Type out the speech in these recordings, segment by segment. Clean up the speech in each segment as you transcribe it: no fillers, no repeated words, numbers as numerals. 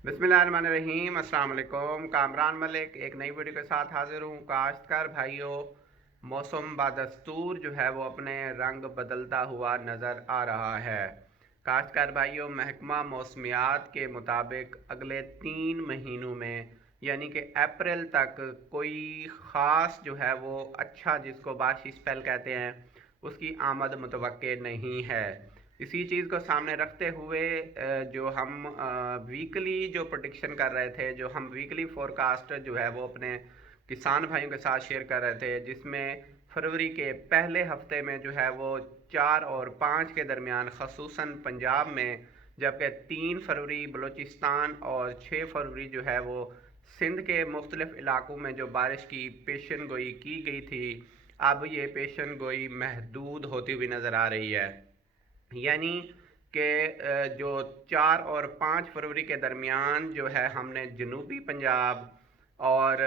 बिस्मिल्लाहिर्रहमानिर्रहीम। अस्सलाम वालेकुम। कामरान मलिक एक नई वीडियो के साथ हाजिर हूँ। काश्तकार भाइयों, मौसम बादस्तूर जो है वो अपने रंग बदलता हुआ नज़र आ रहा है। काश्तकार भाइयों, महकमा मौसमियात के मुताबिक अगले 3 महीनों में यानी कि अप्रैल तक कोई ख़ास जो है वो अच्छा, जिसको बारिशी स्पेल कहते हैं, उसकी आमद मुतवक्के नहीं है। इसी चीज़ को सामने रखते हुए जो हम वीकली जो प्रोडिक्शन कर रहे थे, जो हम वीकली फोरकास्ट जो है वो अपने किसान भाइयों के साथ शेयर कर रहे थे, जिसमें फरवरी के पहले हफ्ते में जो है वो 4 और 5 के दरमियान खसूसन पंजाब में, जबकि 3 फरवरी बलूचिस्तान और 6 फरवरी जो है वो सिंध के मुख्तलिफ इलाकों में जो बारिश की पेशन गोई की गई थी, अब ये पेशन गोई महदूद होती हुई नज़र आ रही है। यानी कि जो 4 और 5 फरवरी के दरमियान जो है हमने जनूबी पंजाब और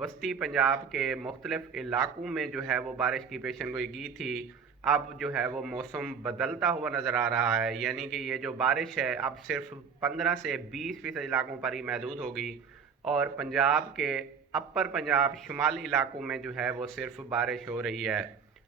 वस्ती पंजाब के मुख्तलिफ इलाकों में जो है वो बारिश की पेशन गोई की थी, अब जो है वो मौसम बदलता हुआ नज़र आ रहा है। यानी कि ये जो बारिश है अब सिर्फ 15 से 20% इलाकों पर ही महदूद होगी और पंजाब के अपर पंजाब शुमाली इलाकों में जो है वो सिर्फ बारिश हो रही है।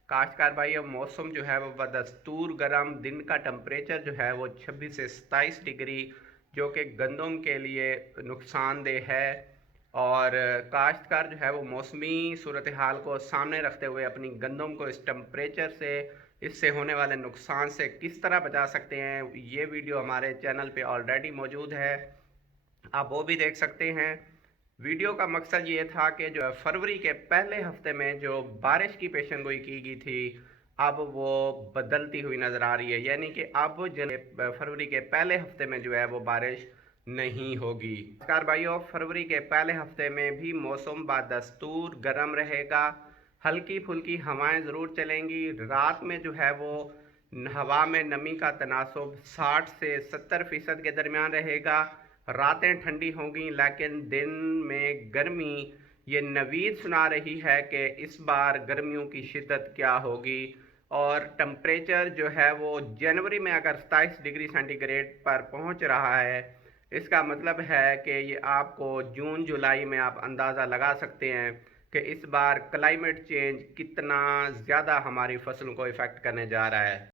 काश्तकार भाई, अब मौसम जो है वो बदस्तूर गर्म, दिन का टेम्परेचर जो है वो 26 से 27 डिग्री, जो कि गंदम के लिए नुकसानदेह है। और काश्तकार जो है वो मौसमी सूरत हाल को सामने रखते हुए अपनी गंदम को इस टेम्परेचर से, इससे होने वाले नुकसान से किस तरह बचा सकते हैं, ये वीडियो हमारे चैनल पे ऑलरेडी मौजूद है, आप वो भी देख सकते हैं। वीडियो का मकसद ये था कि जो फरवरी के पहले हफ्ते में जो बारिश की पेशन गोई की गई थी, अब वो बदलती हुई नज़र आ रही है। यानी कि अब फरवरी के पहले हफ्ते में जो है वो बारिश नहीं होगी। नमस्कार भाइयों, फरवरी के पहले हफ्ते में भी मौसम बादस्तूर गर्म रहेगा। हल्की फुल्की हवाएं ज़रूर चलेंगी। रात में जो है वो हवा में नमी का तनासब 60 से 70% के दरमियान रहेगा। रातें ठंडी होंगी लेकिन दिन में गर्मी ये नवीद सुना रही है कि इस बार गर्मियों की शिद्दत क्या होगी। और टेम्परेचर जो है वो जनवरी में अगर 27 डिग्री सेंटीग्रेड पर पहुंच रहा है, इसका मतलब है कि ये आपको जून जुलाई में आप अंदाज़ा लगा सकते हैं कि इस बार क्लाइमेट चेंज कितना ज़्यादा हमारी फसलों को इफ़ेक्ट करने जा रहा है।